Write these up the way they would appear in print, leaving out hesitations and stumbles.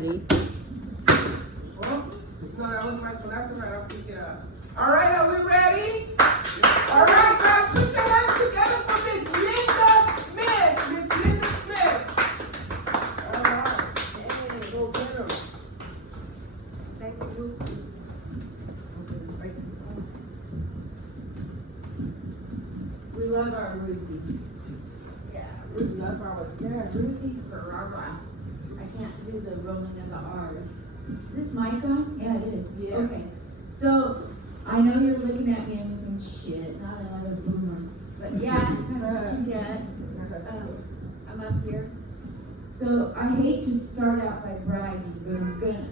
ready. Oh, no, that was my phone. That's all right. I'll pick it up. All right, are we ready? All right, guys, put your hands together for Miss Linda Smith. Miss Linda Smith. All right. Hey, go get them. Thank you. We love our Ruthie. Yeah, we love ours. Yeah. Ruthie Ferrara. I can't do the rolling of the R's. Is this mic on? Yeah, it is. Yeah. Okay. So, I know you're looking at me and thinking, shit, not another boomer. But yeah, that's what you get. I'm up here. So, I hate to start out by bragging, but I'm gonna.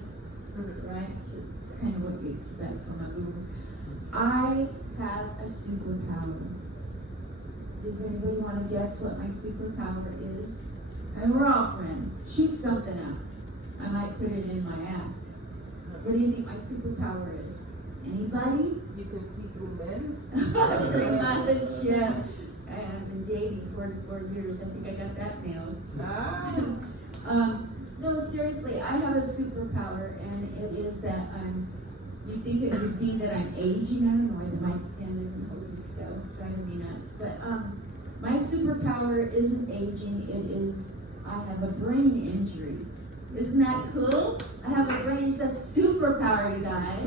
Right? So it's kind of what you expect from a boomer. I have a superpower. Does anybody want to guess what my superpower is? And we're all friends. Shoot something out. I might put it in my act. What do you think my superpower is? Anybody? You can see through men. Pretty much, yeah. I've been dating 44 years. I think I got that nailed. No, seriously, I have a superpower, and it is that you think it would be that I'm aging. I don't know why the mic stand isn't holding still. It's driving me nuts. But my superpower isn't aging. It is I have a brain injury. Isn't that cool? I have a brain. It's a superpower, you guys.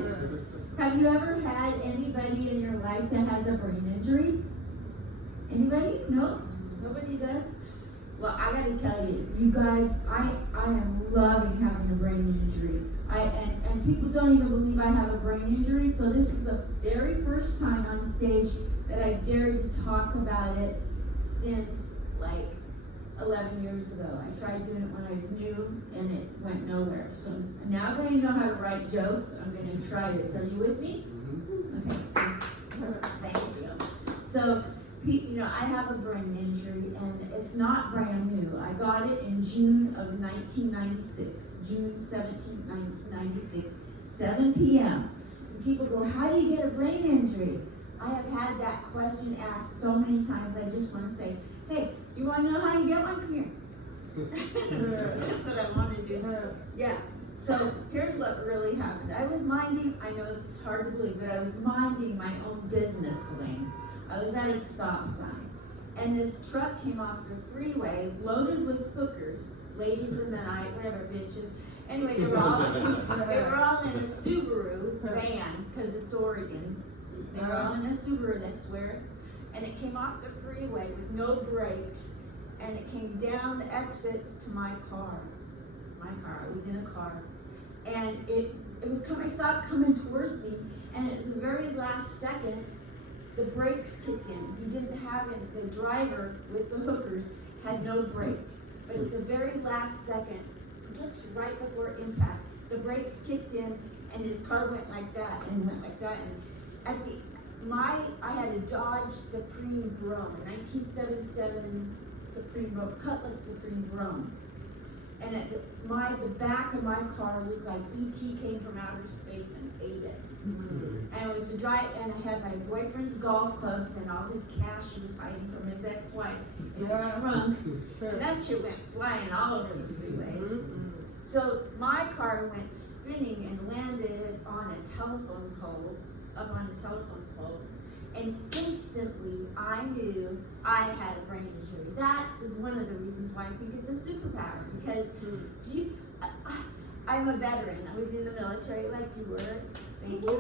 Have you ever had anybody in your life that has a brain injury? Anybody? No? Nobody does? Well, I gotta tell you, you guys, I am loving having a brain injury. And people don't even believe I have a brain injury, so this is the very first time on stage that I dared to talk about it since like 11 years ago. I tried doing it when I was new, and it went nowhere. So now that I know how to write jokes, I'm gonna try this. Are you with me? Okay, so thank you. So, I have a brain injury, and it's not brand new. I got it in June of 1996, June 17, 1996, 7 p.m. And people go, how do you get a brain injury? I have had that question asked so many times, I just want to say, hey, you want to know how you get one? Come here. That's what I want to do. Yeah. So here's what really happened. I was minding, I know it's hard to believe, but I was minding my own business lane. I was at a stop sign, and this truck came off the freeway loaded with hookers, ladies in the night, whatever, bitches. Anyway, they were all in a Subaru van, because it's Oregon. They were all in a Subaru, I swear. And it came off the freeway with no brakes, and it came down the exit to my car. I was in a car. And it was coming, I saw it coming towards me, and at the very last second, the brakes kicked in. He didn't have it. The driver with the hookers had no brakes. But at the very last second, just right before impact, the brakes kicked in, and his car went like that and went like that. And I had a Dodge Supreme Brome, a 1977 Supreme Brome, Cutlass Supreme Brome. And the back of my car looked like E.T. came from outer space and ate it. And it was and I had my boyfriend's golf clubs and all his cash he was hiding from his ex-wife in the trunk. And that shit went flying all over the freeway. So my car went spinning and landed on a telephone pole, up on a telephone pole. And instantly, I knew I had a brain injury. That is one of the reasons why I think it's a superpower. Because I'm a veteran. I was in the military like you were. Thank you.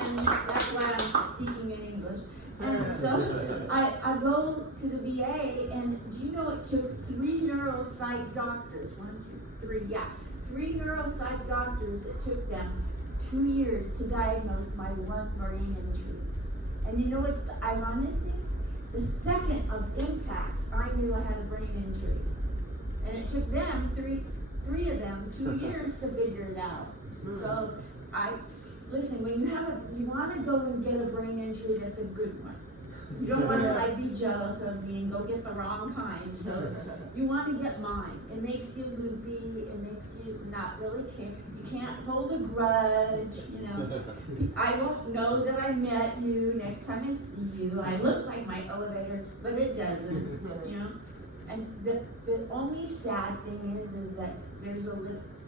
And that's why I'm speaking in English. And so I go to the VA, and do you know it took 3 neuropsych doctors, 1, 2, 3, yeah, 3 neuropsych doctors, it took them 2 years to diagnose my one brain injury. And you know what's the ironic thing? The second of impact, I knew I had a brain injury. And it took them, three of them, 2 years to figure it out. So listen, when you want to go and get a brain injury, that's a good one. You don't want to be jealous of me and go get the wrong kind. So you want to get mine. It makes you loopy. It makes you not really care. You can't hold a grudge. I won't know that I met you next time I see you. I look like my elevator, but it doesn't. And the only sad thing is that there's a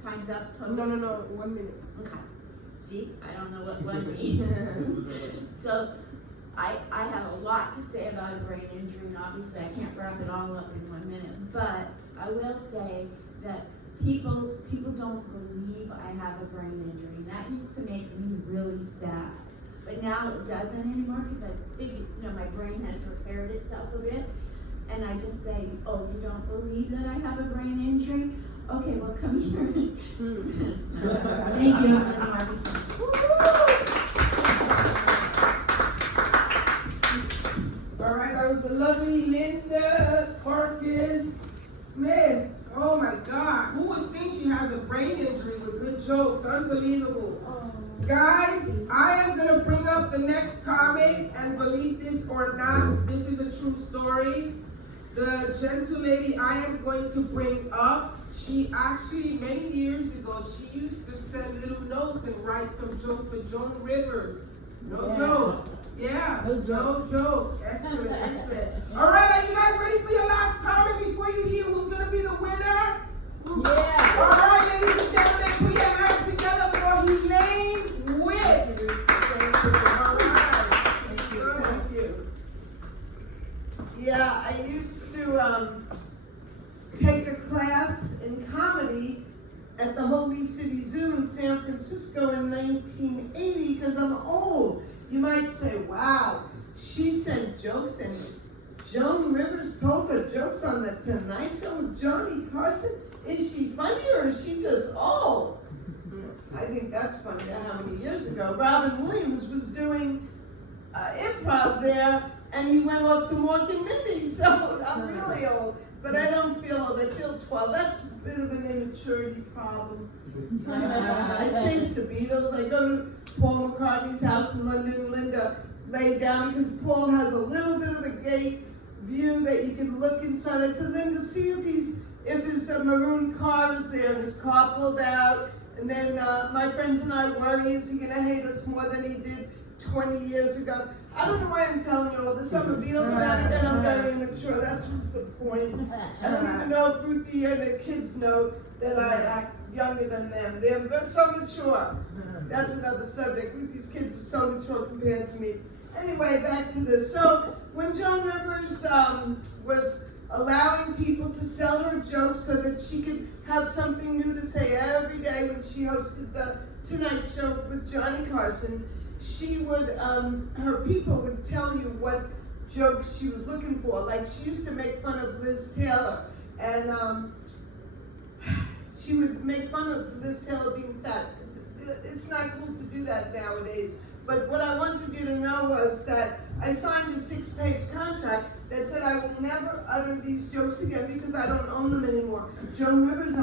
time's up total? No, 1 minute. Okay. See, I don't know what one means. So, I have a lot to say about a brain injury, and obviously I can't wrap it all up in 1 minute, but I will say that people don't believe I have a brain injury, and that used to make me really sad. But now it doesn't anymore, because I figured, my brain has repaired itself a bit, and I just say, oh, you don't believe that I have a brain injury? Okay, well, come here. Thank you, Marcus. All right, that was the lovely Linda Parkes Smith. Oh my God, who would think she has a brain injury with good jokes? Unbelievable. Guys, I am going to bring up the next comic, and believe this or not, this is a true story. The gentle lady I am going to bring up, she actually, many years ago, she used to send little notes and write some jokes for Joan Rivers. No joke. Yeah, no joke. Excellent, excellent. All right, are you guys ready for your last comment before you hear who's going to be the winner? Yeah. All right, ladies and gentlemen, put your hands together for Elaine Witt. All right. Thank you. Yeah, I used to take a class in comedy at the Holy City Zoo in San Francisco in 1980 because I'm old. You might say, wow, she sent jokes and Joan Rivers told her jokes on the Tonight Show with Johnny Carson. Is she funny or is she just old? I think that's funny. How many years ago? Robin Williams was doing improv there, and he went off to Mork and Mindy, so I'm really old. But I don't feel old, I feel 12. That's a bit of an immaturity problem. I chase the Beatles, I go to Paul McCartney's house in London, Linda laid down, because Paul has a little bit of a gate view that you can look inside. I said, Linda, see if his maroon car is there, and his car pulled out. And then my friends and I worry, is he gonna hate us more than he did 20 years ago? I don't know why I'm telling you all this. I'm a Beatle fan and I'm very immature. That's what's the point. I don't even know if Ruthie and the kids know that I act younger than them. They're so mature. That's another subject. Ruthie's kids are so mature compared to me. Anyway, back to this. So when Joan Rivers was allowing people to sell her jokes so that she could have something new to say every day when she hosted the Tonight Show with Johnny Carson, she would, her people would tell you what jokes she was looking for. Like, she used to make fun of Liz Taylor, and she would make fun of Liz Taylor being fat. It's not cool to do that nowadays. But what I wanted you to know was that I signed a 6-page contract that said I will never utter these jokes again because I don't own them anymore. Joan Rivers